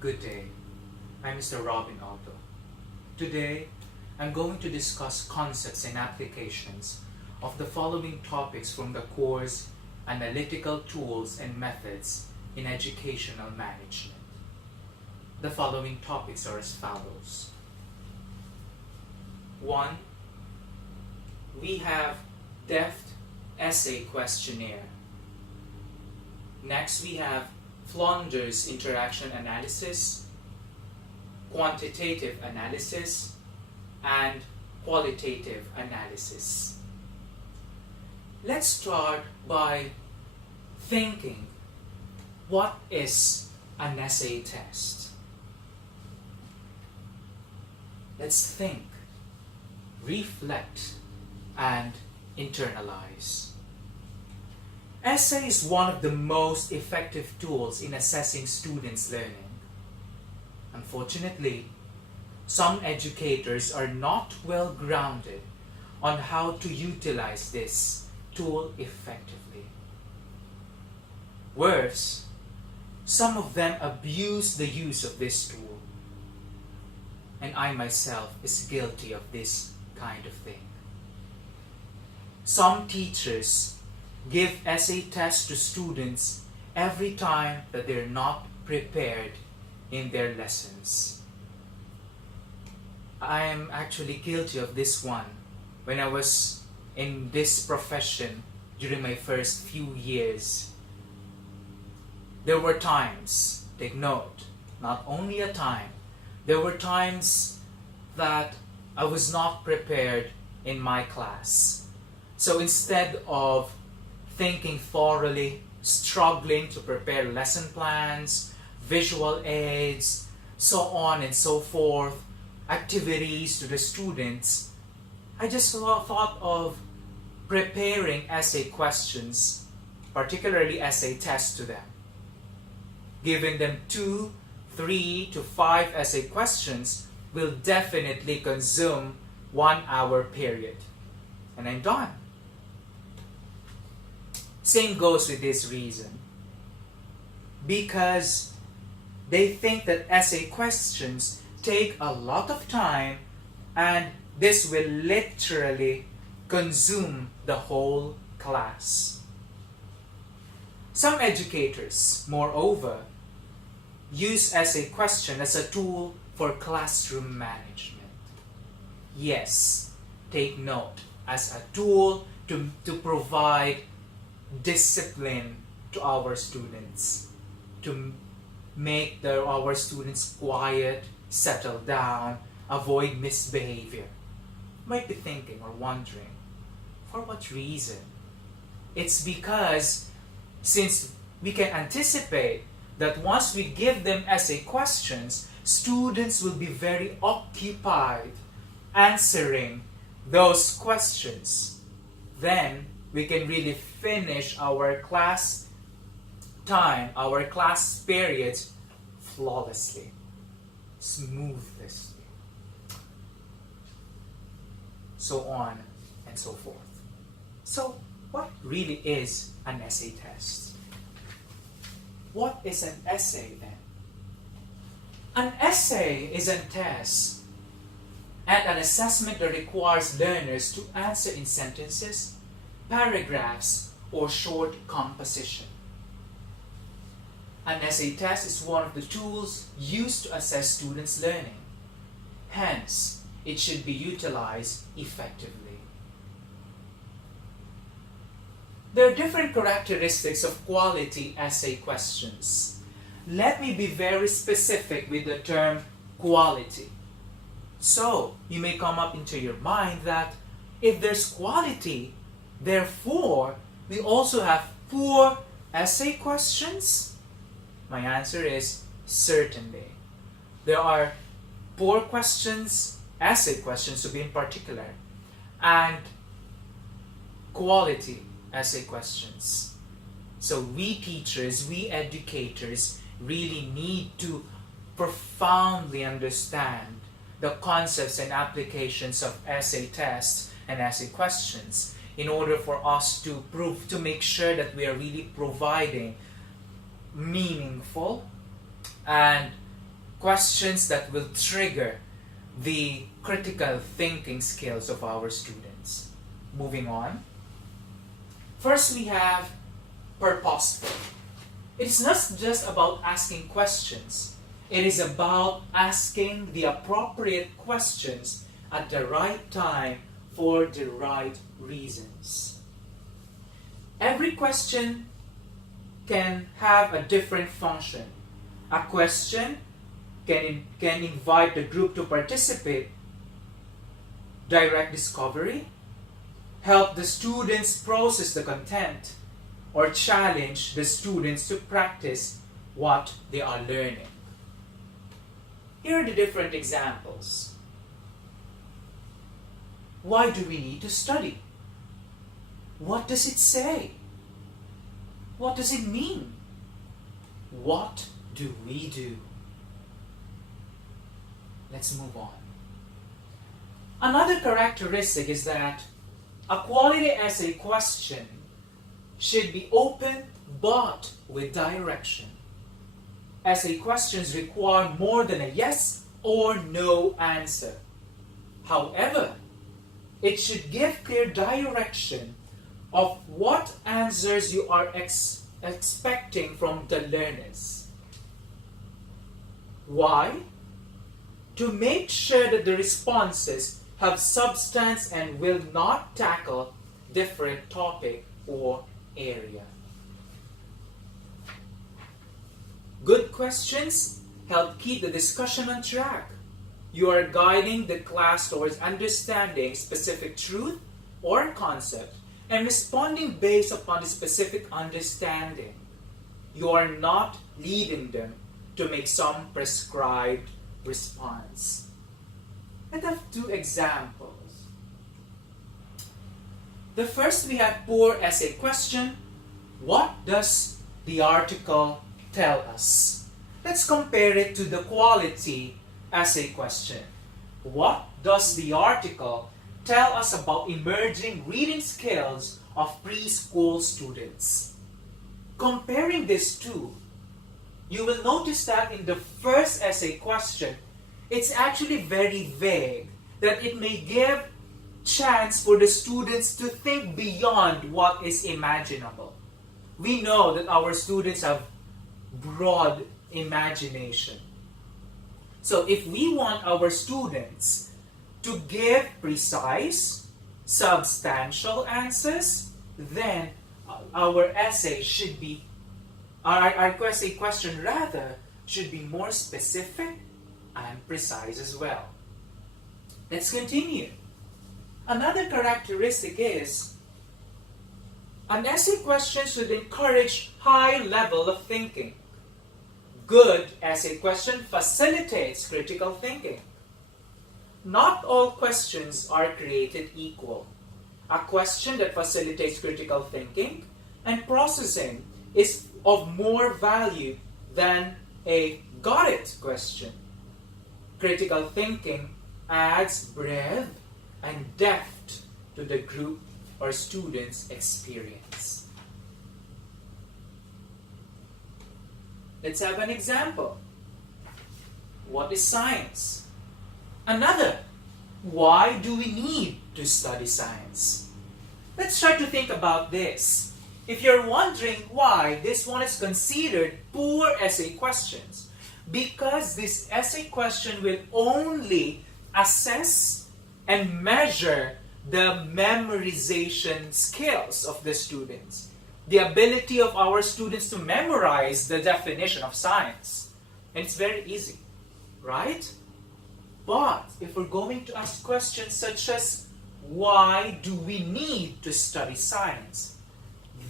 Good day, I'm Mr. Robin Alto. Today, I'm going to discuss concepts and applications of the following topics from the course Analytical Tools and Methods in Educational Management. The following topics are as follows. 1. We have Deft Essay Questionnaire. Next, we have Flounder's Interaction Analysis, Quantitative Analysis, and Qualitative Analysis. Let's start by thinking, what is an essay test? Let's think, reflect, and internalize. Essay is one of the most effective tools in assessing students' learning. Unfortunately, some educators are not well grounded on how to utilize this tool effectively. Worse, some of them abuse the use of this tool. And I myself is guilty of this kind of thing. Some teachers give essay tests to students every time that they're not prepared in their lessons. I am actually guilty of this one. When I was in this profession during my first few years, there were times, take note, not only a time, there were times that I was not prepared in my class. So instead of thinking thoroughly, struggling to prepare lesson plans, visual aids, so on and so forth, activities to the students, I just thought of preparing essay questions, particularly essay tests to them. Giving them 2, 3 to 5 essay questions will definitely consume 1 hour period. And I'm done. Same goes with this reason. Because they think that essay questions take a lot of time and this will literally consume the whole class. Some educators, moreover, use essay question as a tool for classroom management. Yes, take note, as a tool to provide discipline to our students, to make our students quiet, settle down, avoid misbehavior. You might be thinking or wondering, for what reason? It's because since we can anticipate that once we give them essay questions, students will be very occupied answering those questions. Then we can really finish our class time, our class periods flawlessly, smoothly, so on and so forth. So, what really is an essay test? What is an essay then? An essay is a test and an assessment that requires learners to answer in sentences, paragraphs, or short composition. An essay test is one of the tools used to assess students' learning. Hence, it should be utilized effectively. There are different characteristics of quality essay questions. Let me be very specific with the term quality. So, you may come up into your mind that if there's quality, therefore, we also have poor essay questions? My answer is certainly. There are poor questions, essay questions to be in particular, and quality essay questions. So we teachers, we educators really need to profoundly understand the concepts and applications of essay tests and essay questions in order for us to make sure that we are really providing meaningful and questions that will trigger the critical thinking skills of our students. Moving on. First, we have purposeful. It's not just about asking questions. It is about asking the appropriate questions at the right time for the right reasons. Every question can have a different function. A question can invite the group to participate, direct discovery, help the students process the content, or challenge the students to practice what they are learning. Here are the different examples. Why do we need to study? What does it say? What does it mean? What do we do? Let's move on. Another characteristic is that a quality essay question should be open but with direction. Essay questions require more than a yes or no answer. However, it should give clear direction of what answers you are expecting from the learners. Why? To make sure that the responses have substance and will not tackle different topic or area. Good questions help keep the discussion on track. You are guiding the class towards understanding specific truth or concept and responding based upon the specific understanding. You are not leading them to make some prescribed response. Let's have two examples. The first, we have poor essay question. What does the article tell us? Let's compare it to the quality essay question. What does the article tell us about emerging reading skills of preschool students? Comparing these two, you will notice that in the first essay question, it's actually very vague, that it may give chance for the students to think beyond what is imaginable. We know that our students have broad imagination. So if we want our students to give precise, substantial answers, then our essay should be, our essay question rather, should be more specific and precise as well. Let's continue. Another characteristic is an essay question should encourage high level of thinking. Good essay question facilitates critical thinking. Not all questions are created equal. A question that facilitates critical thinking and processing is of more value than a got it question. Critical thinking adds breadth and depth to the group or student's experience. Let's have an example. What is science? Another, why do we need to study science? Let's try to think about this. If you're wondering why this one is considered poor essay questions, because this essay question will only assess and measure the memorization skills of the students, the ability of our students to memorize the definition of science. And it's very easy, right? But if we're going to ask questions such as, why do we need to study science?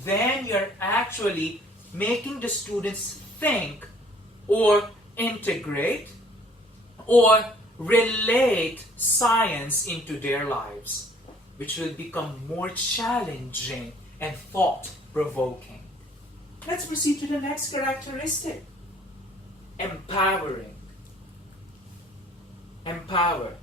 Then you're actually making the students think or integrate or relate science into their lives, which will become more challenging and thought-provoking. Let's proceed to the next characteristic. Empowering. Empower.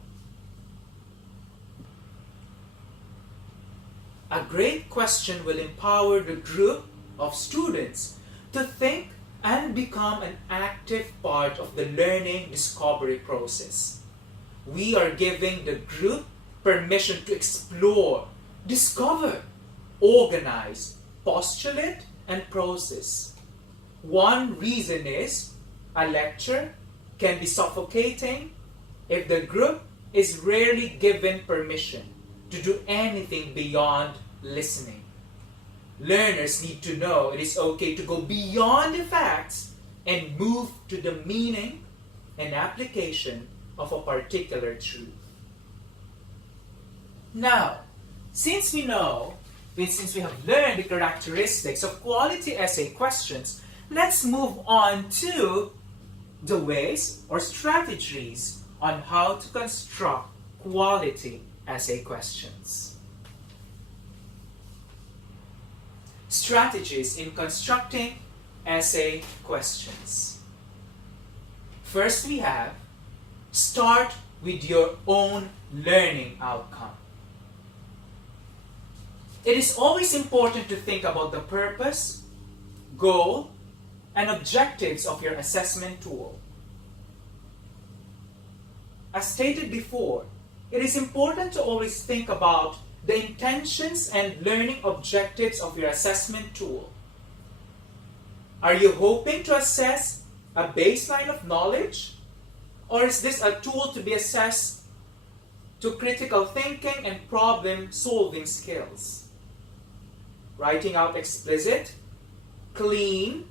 A great question will empower the group of students to think and become an active part of the learning discovery process. We are giving the group permission to explore, discover, organize, postulate, and process. One reason is a lecture can be suffocating if the group is rarely given permission to do anything beyond listening. Learners need to know it is okay to go beyond the facts and move to the meaning and application of a particular truth. Now, since we have learned the characteristics of quality essay questions, let's move on to the ways or strategies on how to construct quality essay questions. Strategies in constructing essay questions. First, we have start with your own learning outcome. It is always important to think about the purpose, goal, and objectives of your assessment tool. As stated before, it is important to always think about the intentions and learning objectives of your assessment tool. Are you hoping to assess a baseline of knowledge? Or is this a tool to be assessed to critical thinking and problem-solving skills? Writing out explicit, clean,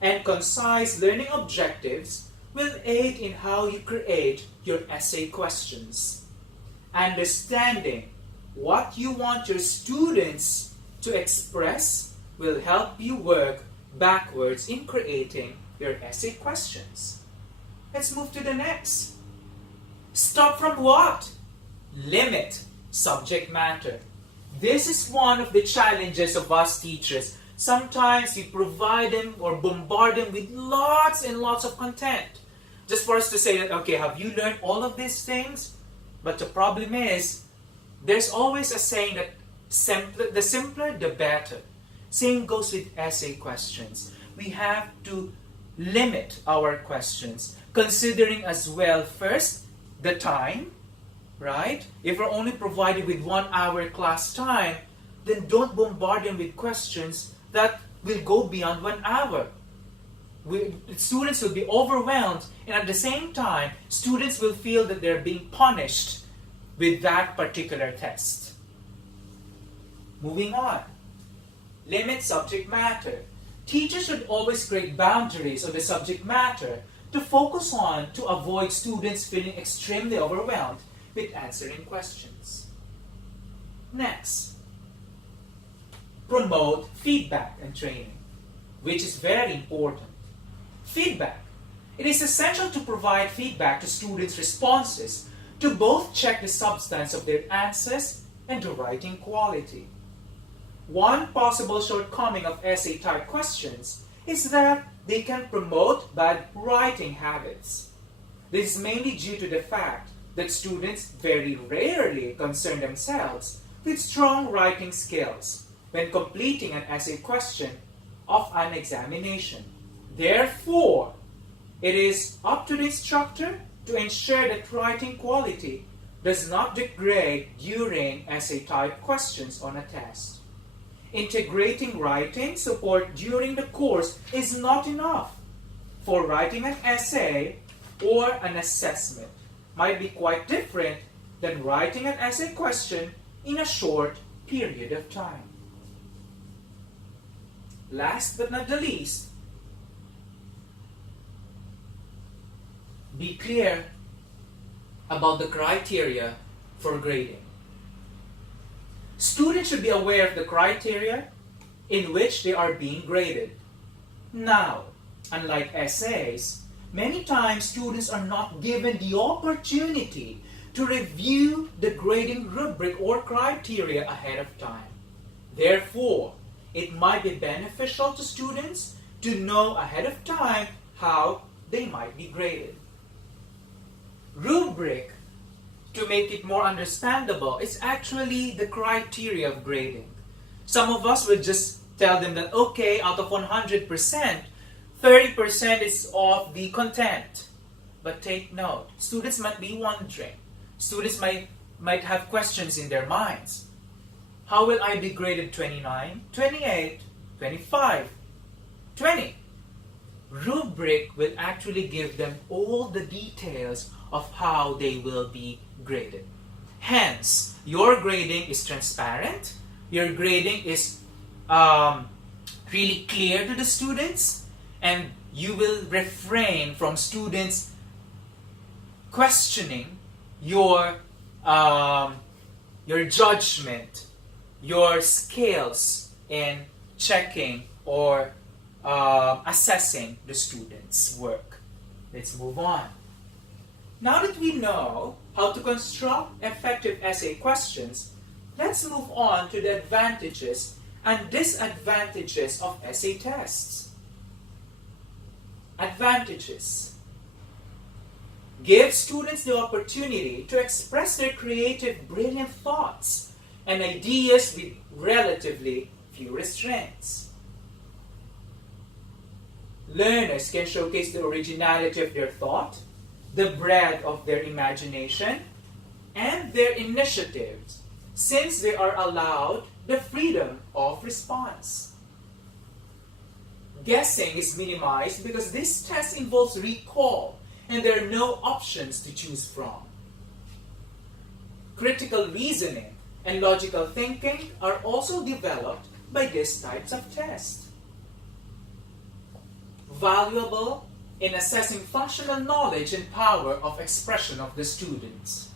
and concise learning objectives will aid in how you create your essay questions. Understanding what you want your students to express will help you work backwards in creating your essay questions. Let's move to the next. Stop from what? Limit subject matter. This is one of the challenges of us teachers. Sometimes we provide them or bombard them with lots and lots of content, just for us to say that, okay, have you learned all of these things? But the problem is, there's always a saying that the simpler, the better. Same goes with essay questions. We have to limit our questions, considering as well, first, the time, right? If we're only provided with 1 hour class time, then don't bombard them with questions that will go beyond 1 hour. Students will be overwhelmed, and at the same time, students will feel that they're being punished with that particular test. Moving on. Limit subject matter. Teachers should always create boundaries on the subject matter to focus on to avoid students feeling extremely overwhelmed with answering questions. Next, promote feedback and training, which is very important. Feedback. It is essential to provide feedback to students' responses to both check the substance of their answers and the writing quality. One possible shortcoming of essay-type questions is that they can promote bad writing habits. This is mainly due to the fact that students very rarely concern themselves with strong writing skills when completing an essay question of an examination. Therefore, it is up to the instructor to ensure that writing quality does not degrade during essay-type questions on a test. Integrating writing support during the course is not enough. For writing an essay or an assessment might be quite different than writing an essay question in a short period of time. Last but not the least, be clear about the criteria for grading. Students should be aware of the criteria in which they are being graded. Now, unlike essays, many times students are not given the opportunity to review the grading rubric or criteria ahead of time. Therefore, it might be beneficial to students to know ahead of time how they might be graded. Rubric, to make it more understandable, is actually the criteria of grading. Some of us will just tell them that, okay, out of 100%, 30% is of the content. But take note, students might be wondering, students might have questions in their minds. How will I be graded 29, 28, 25, 20? Rubric will actually give them all the details of how they will be graded. Hence, your grading is transparent, your grading is really clear to the students, and you will refrain from students questioning your judgment, your skills in checking or assessing the students' work. Let's move on. Now that we know how to construct effective essay questions, let's move on to the advantages and disadvantages of essay tests. Advantages. Give students the opportunity to express their creative, brilliant thoughts and ideas with relatively few restraints. Learners can showcase the originality of their thought, the breadth of their imagination, and their initiatives, since they are allowed the freedom of response. Guessing is minimized because this test involves recall and there are no options to choose from. Critical reasoning and logical thinking are also developed by these types of tests. Valuable in assessing functional knowledge and power of expression of the students.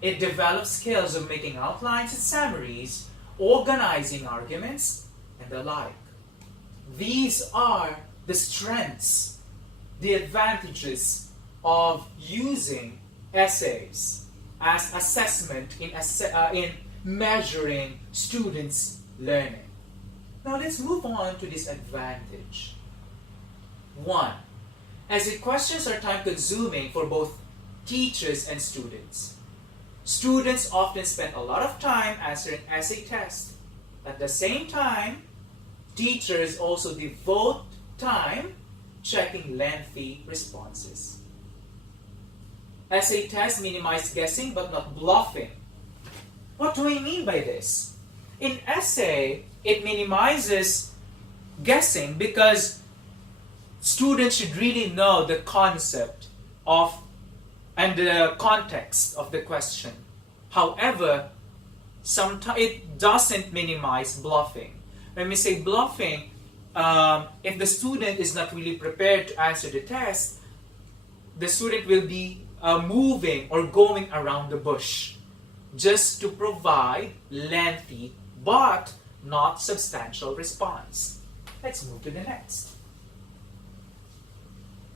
It develops skills of making outlines and summaries, organizing arguments, and the like. These are the strengths, the advantages of using essays as assessment in measuring students' learning. Now let's move on to this advantage. 1. Essay questions are time-consuming for both teachers and students. Students often spend a lot of time answering essay tests. At the same time, teachers also devote time checking lengthy responses. Essay tests minimize guessing but not bluffing. What do I mean by this? In essay, it minimizes guessing because students should really know the concept of and the context of the question. However, sometimes it doesn't minimize bluffing. When we say bluffing, if the student is not really prepared to answer the test, the student will be moving or going around the bush just to provide lengthy but not substantial response. Let's move to the next.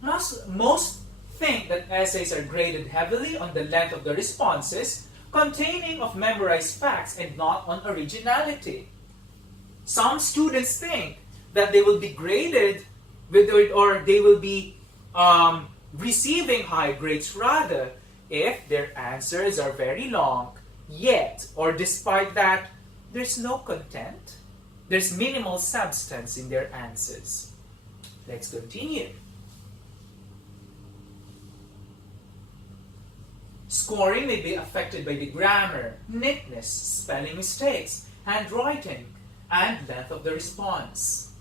Most think that essays are graded heavily on the length of the responses containing of memorized facts and not on originality. Some students think that they will be graded with, or they will be receiving high grades rather if their answers are very long, yet or despite that there's no content, there's minimal substance in their answers. Let's continue. Scoring may be affected by the grammar, neatness, spelling mistakes, handwriting, and length of the response.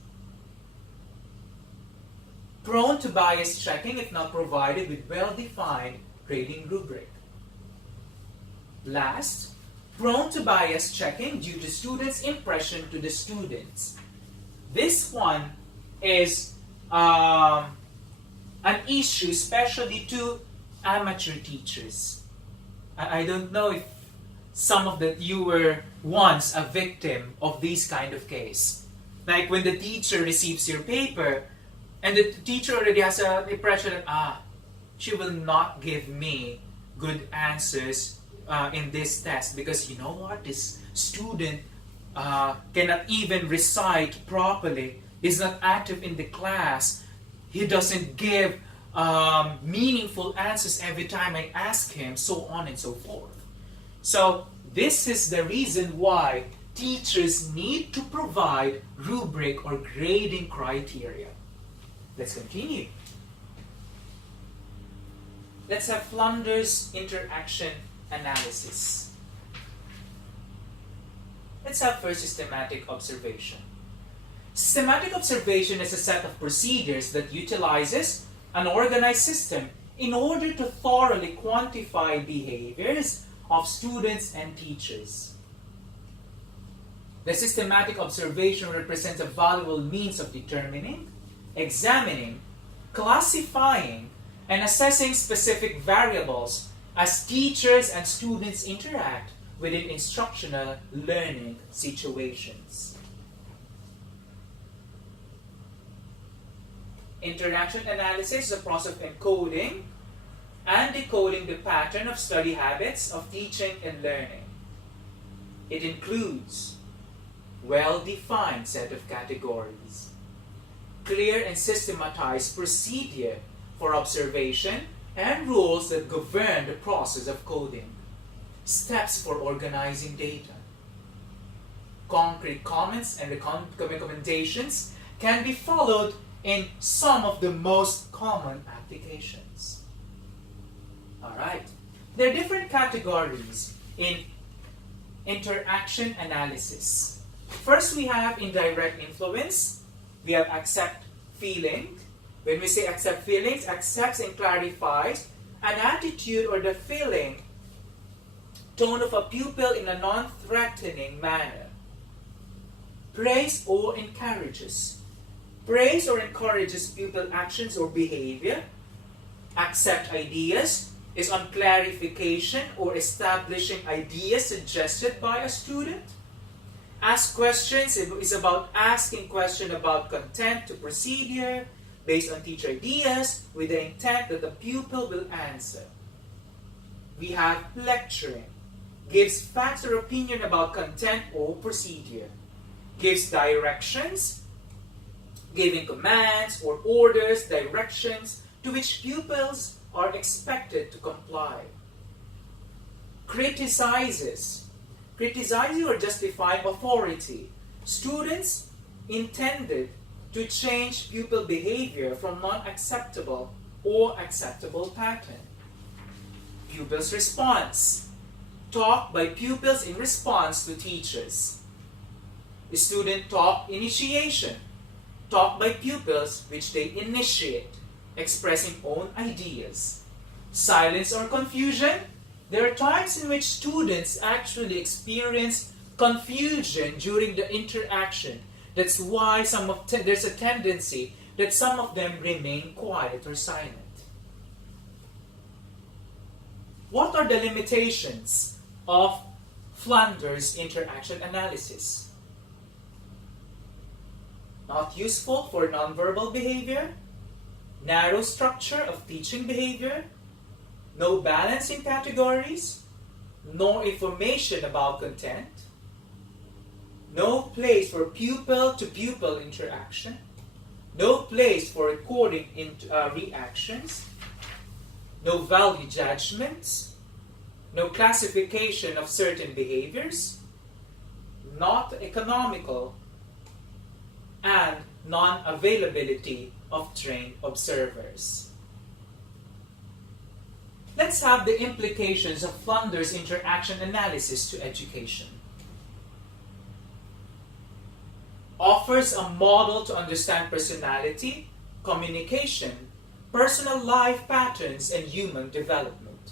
Prone to bias checking if not provided with well-defined grading rubric. Last, prone to bias checking due to students' impression to the students. This one is an issue especially to amateur teachers. I don't know if some of you were once a victim of this kind of case. Like when the teacher receives your paper and the teacher already has an impression that, she will not give me good answers in this test because you know what? This student cannot even recite properly, is not active in the class, he doesn't give meaningful answers every time I ask him, so on and so forth. So this is the reason why teachers need to provide rubric or grading criteria. Let's continue. Let's have Flunder's interaction analysis. Let's have first systematic observation. Systematic observation is a set of procedures that utilizes an organized system in order to thoroughly quantify behaviors of students and teachers. The systematic observation represents a valuable means of determining, examining, classifying, and assessing specific variables as teachers and students interact within instructional learning situations. Interaction analysis is a process of encoding and decoding the pattern of study habits of teaching and learning. It includes well-defined set of categories, clear and systematized procedure for observation, and rules that govern the process of coding, steps for organizing data. Concrete comments and recommendations can be followed in some of the most common applications. Alright, there are different categories in interaction analysis. First, we have indirect influence. We have accept feeling. When we say accept feelings, accepts and clarifies an attitude or the feeling, tone of a pupil in a non-threatening manner. Praise or encourages. Praise or encourages pupil actions or behavior. Accept ideas is on clarification or establishing ideas suggested by a student. Ask questions is about asking questions about content to procedure based on teacher ideas with the intent that the pupil will answer. We have lecturing. Gives facts or opinion about content or procedure. Gives directions, giving commands or orders, directions to which pupils are expected to comply. Criticizes. Criticizing or justifying authority. Students intended to change pupil behavior from non-acceptable or acceptable pattern. Pupils' response. Talk by pupils in response to teachers. Student talk initiation. Talk by pupils which they initiate, expressing own ideas. Silence or confusion. There are times in which students actually experience confusion during the interaction. That's why there's a tendency that some of them remain quiet or silent. What are the limitations of Flunder's interaction analysis? Not useful for nonverbal behavior, narrow structure of teaching behavior, no balance in categories, no information about content, no place for pupil-to-pupil interaction, no place for recording reactions, no value judgments, no classification of certain behaviors, not economical, and non-availability of trained observers. Let's have the implications of Flunder's interaction analysis to education. Offers a model to understand personality, communication, personal life patterns, and human development.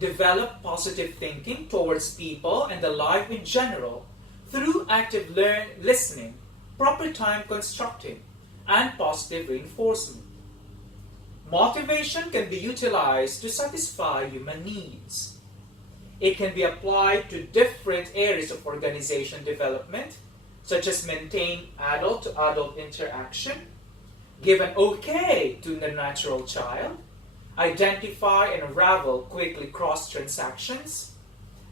Develop positive thinking towards people and the life in general through active listening, proper time constructing, and positive reinforcement. Motivation can be utilized to satisfy human needs. It can be applied to different areas of organization development, such as maintain adult-to-adult interaction, give an okay to the natural child, identify and unravel quickly cross-transactions,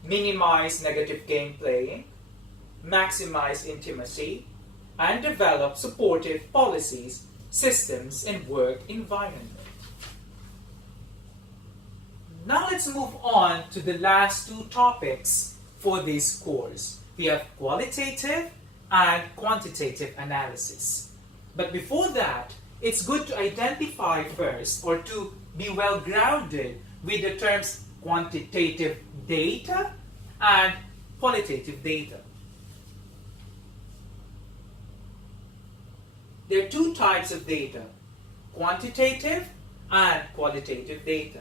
minimize negative game playing, maximize intimacy, and develop supportive policies, systems, and work environment. Now let's move on to the last two topics for this course. We have qualitative and quantitative analysis. But before that, it's good to identify first, or to be well grounded with the terms quantitative data and qualitative data. There are two types of data, quantitative and qualitative data.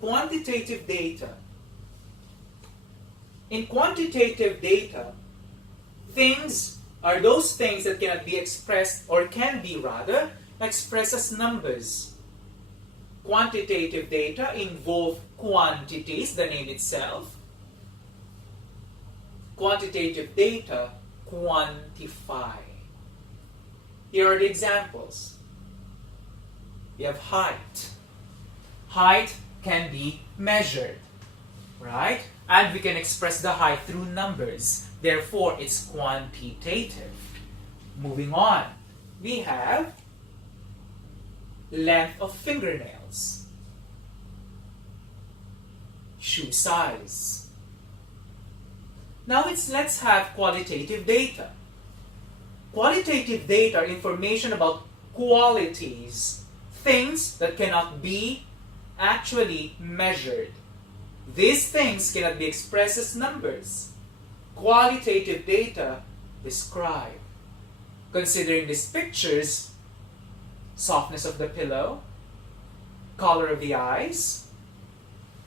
Quantitative data. In quantitative data, things are those things that cannot be expressed, or can be rather, expressed as numbers. Quantitative data involve quantities, the name itself. Quantitative data quantify. Here are the examples. We have height. Height can be measured, right? And we can express the height through numbers. Therefore, it's quantitative. Moving on, we have length of fingernails, shoe size. Now let's have qualitative data. Qualitative data are information about qualities, things that cannot be actually measured. These things cannot be expressed as numbers. Qualitative data describe. Considering these pictures, softness of the pillow, color of the eyes,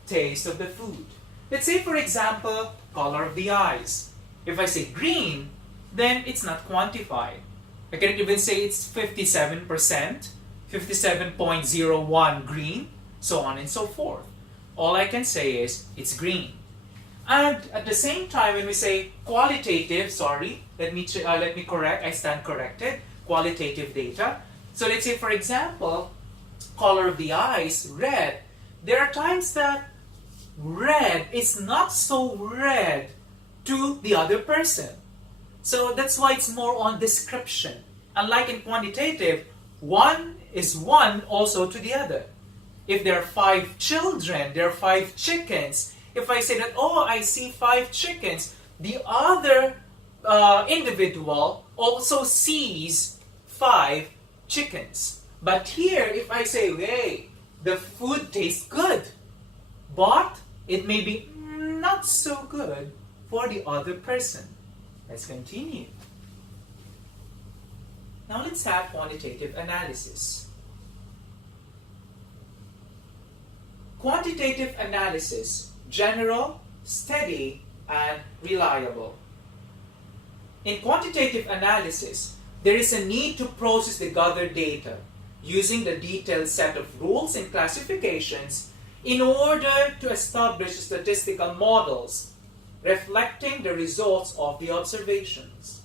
taste of the food. Let's say, for example, color of the eyes. If I say green, then it's not quantified. I can even say it's 57%, 57.01 green, so on and so forth. All I can say is it's green. And at the same time, when we say qualitative, let me correct, I stand corrected, qualitative data. So let's say, for example, color of the eyes, red. There are times that red is not so red to the other person. So that's why it's more on description. Unlike in quantitative, one is one also to the other. If there are 5 children, there are 5 chickens. If I say that, oh, I see 5 chickens, the other individual also sees 5 chickens. But here, if I say, hey, the food tastes good, but it may be not so good for the other person. Let's continue. Now let's have quantitative analysis. Quantitative analysis, general, steady, and reliable. In quantitative analysis, there is a need to process the gathered data using the detailed set of rules and classifications in order to establish statistical models reflecting the results of the observations.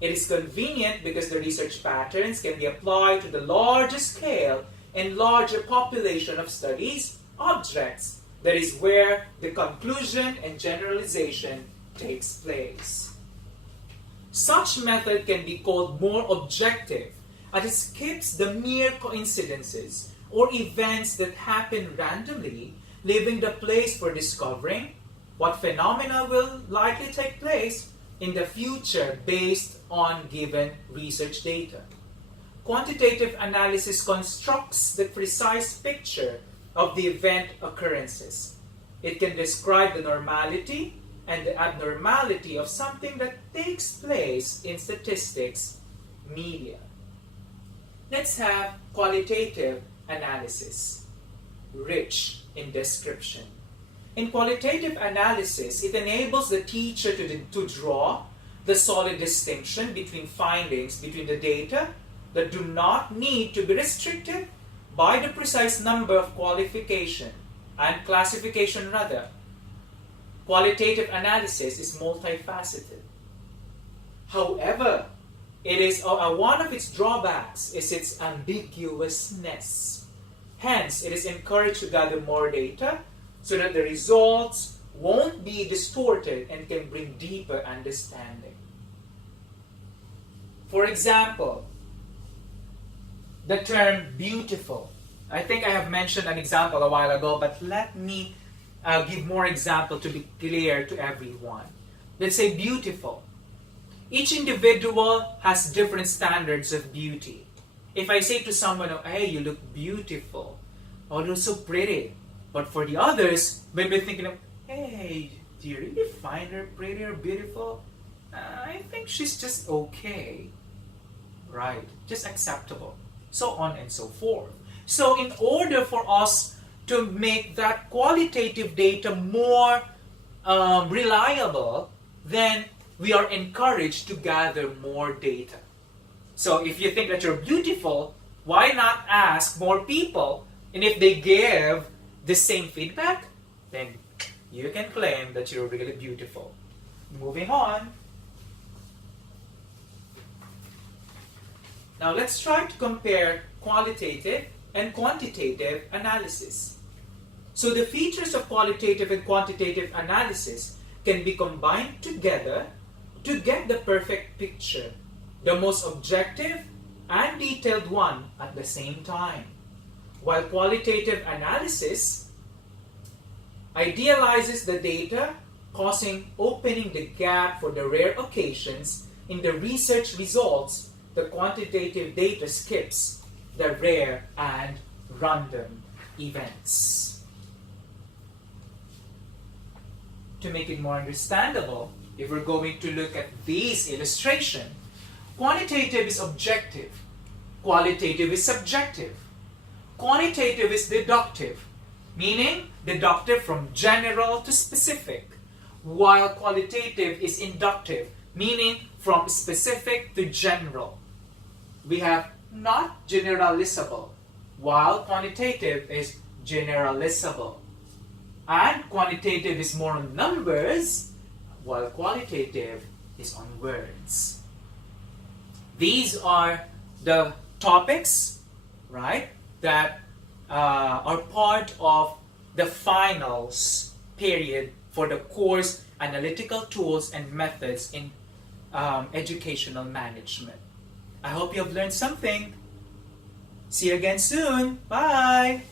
It is convenient because the research patterns can be applied to the larger scale and larger population of studies, objects. That is where the conclusion and generalization takes place. Such method can be called more objective, as it skips the mere coincidences or events that happen randomly, leaving the place for discovering what phenomena will likely take place in the future based on given research data. Quantitative analysis constructs the precise picture of the event occurrences. It can describe the normality and the abnormality of something that takes place in statistics media. Let's have qualitative analysis, rich in description. In qualitative analysis, it enables the teacher to draw the solid distinction between findings between the data that do not need to be restricted by the precise number of qualification and classification rather. Qualitative analysis is multifaceted. However, it is one of its drawbacks is its ambiguousness. Hence, it is encouraged to gather more data so that the results won't be distorted and can bring deeper understanding. For example, the term beautiful. I think I have mentioned an example a while ago, but let me give more example to be clear to everyone. Let's say beautiful. Each individual has different standards of beauty. if I say to someone, oh, hey, you look beautiful, oh, you're so pretty. But for the others, maybe thinking of, hey, do you really find her pretty or beautiful? I think she's just okay. Right, just acceptable. So on and so forth. So in order for us to make that qualitative data more reliable, then we are encouraged to gather more data. So if you think that you're beautiful, why not ask more people? And if they give the same feedback, then you can claim that you're really beautiful. Moving on. Now let's try to compare qualitative and quantitative analysis. So the features of qualitative and quantitative analysis can be combined together to get the perfect picture, the most objective and detailed one at the same time. While qualitative analysis idealizes the data, causing opening the gap for the rare occasions in the research results, the quantitative data skips the rare and random events. To make it more understandable, if we're going to look at these illustrations, quantitative is objective, qualitative is subjective, quantitative is deductive, meaning deductive from general to specific, while qualitative is inductive, meaning from specific to general. We have not generalizable, while quantitative is generalizable. And quantitative is more on numbers, while qualitative is on words. These are the topics, right, that are part of the finals period for the course Analytical Tools and Methods in Educational Management. I hope you have learned something. See you again soon. Bye.